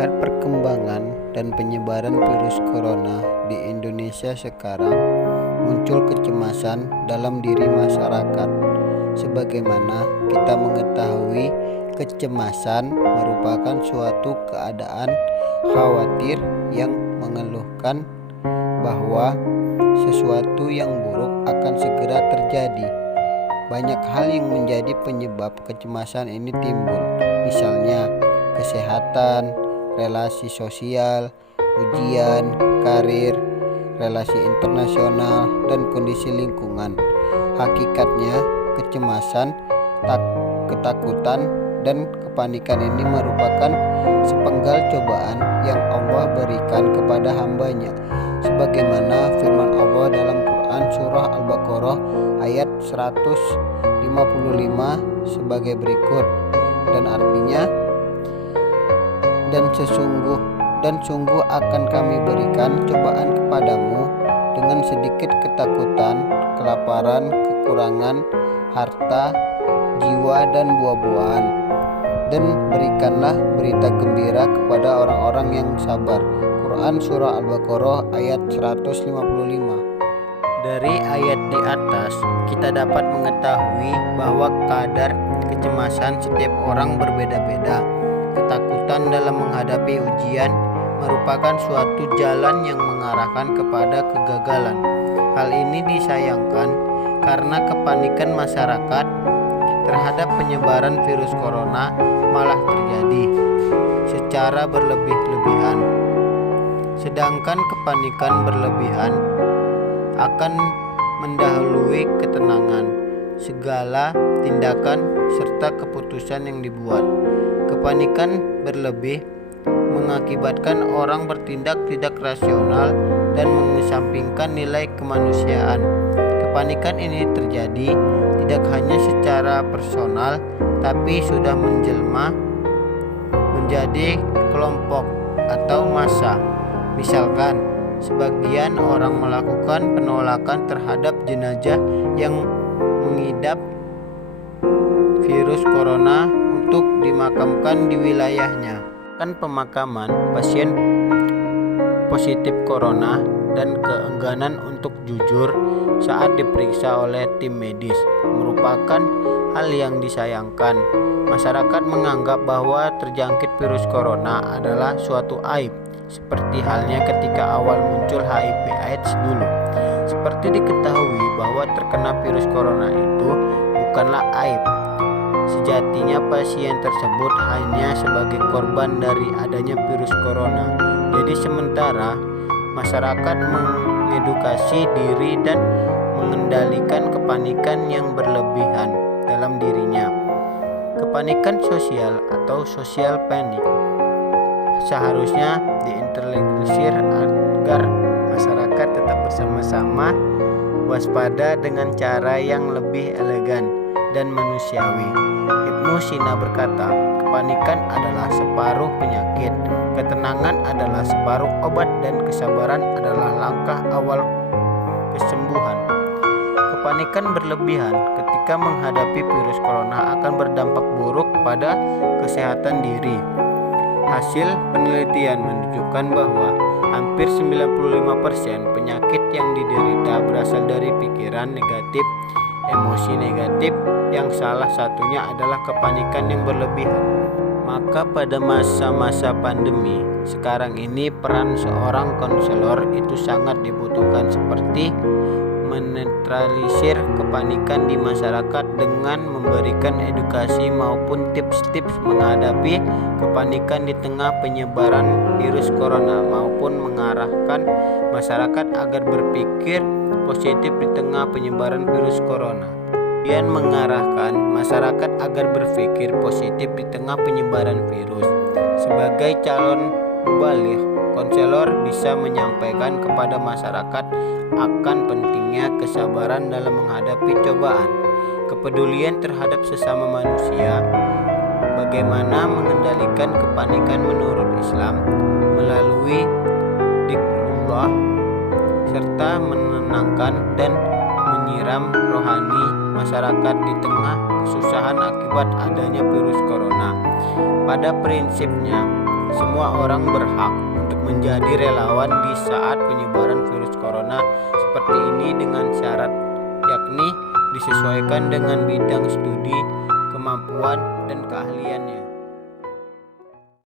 Melihat perkembangan dan penyebaran virus corona di Indonesia sekarang, muncul kecemasan dalam diri masyarakat. Sebagaimana kita mengetahui, kecemasan merupakan suatu keadaan khawatir yang mengeluhkan bahwa sesuatu yang buruk akan segera terjadi. Banyak hal yang menjadi penyebab kecemasan ini timbul, misalnya kesehatan, relasi sosial, ujian, karir, relasi internasional, dan kondisi lingkungan. Hakikatnya, kecemasan, ketakutan, dan kepanikan ini merupakan sepenggal cobaan yang Allah berikan kepada hamba-Nya, sebagaimana firman Allah dalam Quran Surah Al-Baqarah ayat 155 sebagai berikut, dan artinya, dan sungguh akan kami berikan cobaan kepadamu dengan sedikit ketakutan, kelaparan, kekurangan harta, jiwa, dan buah-buahan, dan berikanlah berita gembira kepada orang-orang yang sabar. Quran Surah Al-Baqarah ayat 155. Dari ayat di atas, kita dapat mengetahui bahwa kadar kecemasan setiap orang berbeda-beda. Ketakutan dalam menghadapi ujian merupakan suatu jalan yang mengarahkan kepada kegagalan. Hal ini disayangkan karena kepanikan masyarakat terhadap penyebaran virus corona malah terjadi secara berlebih-lebihan. Sedangkan kepanikan berlebihan akan mendahului ketenangan segala tindakan serta keputusan yang dibuat. Kepanikan berlebih mengakibatkan orang bertindak tidak rasional dan mengesampingkan nilai kemanusiaan. Kepanikan ini terjadi tidak hanya secara personal, tapi sudah menjelma menjadi kelompok atau massa. Misalkan, sebagian orang melakukan penolakan terhadap jenazah yang mengidap virus corona untuk dimakamkan di wilayahnya. Pemakaman pasien positif corona dan keengganan untuk jujur saat diperiksa oleh tim medis merupakan hal yang disayangkan. Masyarakat menganggap bahwa terjangkit virus corona adalah suatu aib, seperti halnya ketika awal muncul HIV/AIDS dulu. Seperti diketahui bahwa terkena virus corona itu bukanlah aib. Sejatinya pasien tersebut hanya sebagai korban dari adanya virus corona. Jadi sementara masyarakat mengedukasi diri dan mengendalikan kepanikan yang berlebihan dalam dirinya. Kepanikan sosial atau social panic seharusnya diinternalisir agar masyarakat tetap bersama-sama waspada dengan cara yang lebih elegan dan manusiawi. Ibnu Sina berkata, kepanikan adalah separuh penyakit, ketenangan adalah separuh obat, dan kesabaran adalah langkah awal kesembuhan. Kepanikan berlebihan ketika menghadapi virus corona akan berdampak buruk pada kesehatan diri. Hasil penelitian menunjukkan bahwa hampir 95% penyakit yang diderita berasal dari pikiran negatif, emosi negatif, yang salah satunya adalah kepanikan yang berlebihan. Maka pada masa-masa pandemi sekarang ini, peran seorang konselor itu sangat dibutuhkan, seperti menetralisir kepanikan di masyarakat dengan memberikan edukasi maupun tips-tips menghadapi kepanikan di tengah penyebaran virus corona, maupun mengarahkan masyarakat agar berpikir positif di tengah penyebaran virus corona. Kemudian mengarahkan masyarakat agar berpikir positif di tengah penyebaran virus. Sebagai calon mubaligh, konselor bisa menyampaikan kepada masyarakat akan pentingnya kesabaran dalam menghadapi cobaan, kepedulian terhadap sesama manusia, bagaimana mengendalikan kepanikan menurut Islam melalui dzikrullah, serta menenangkan dan menyiram rohani masyarakat di tengah kesusahan akibat adanya virus corona. Pada prinsipnya, semua orang berhak untuk menjadi relawan di saat penyebaran virus corona seperti ini dengan syarat yakni disesuaikan dengan bidang studi, kemampuan, dan keahliannya.